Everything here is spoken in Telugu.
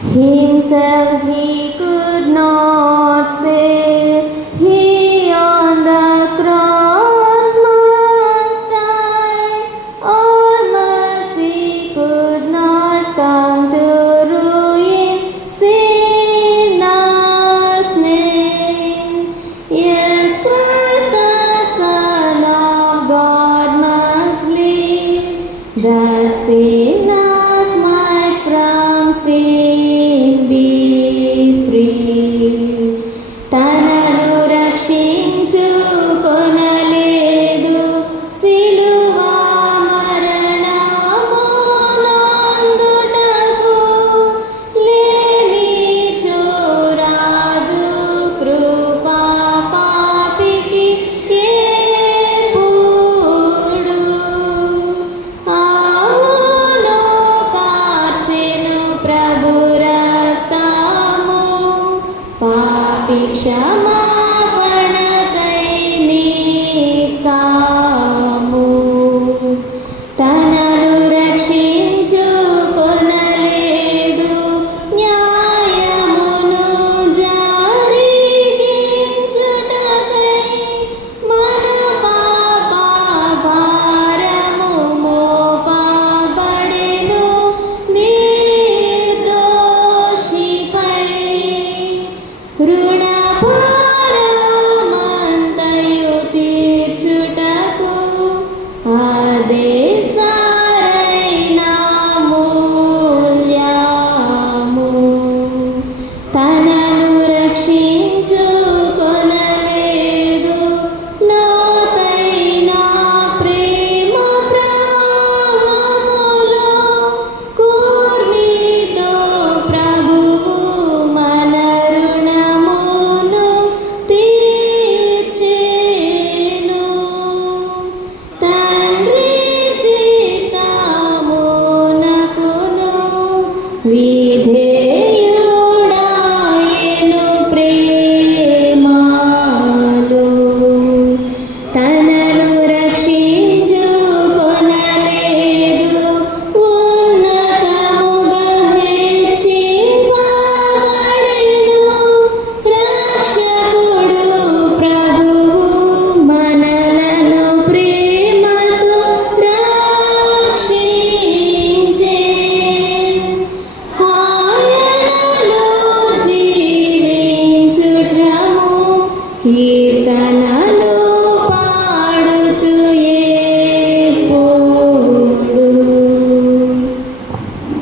Himself he could not save, he on the cross must die. All mercy could not come to ruin sinners' name. Yes, Christ the Son of God must live, that sinners might from sin be free. తనను రక్షించుకొనలేదు సిలువ మరణమునందుటకు, లేని చూరాదు కృపా పాపికి ఎప్పుడు. అవును కార్చెను ప్రభు రక్తము, పాపి క్షమా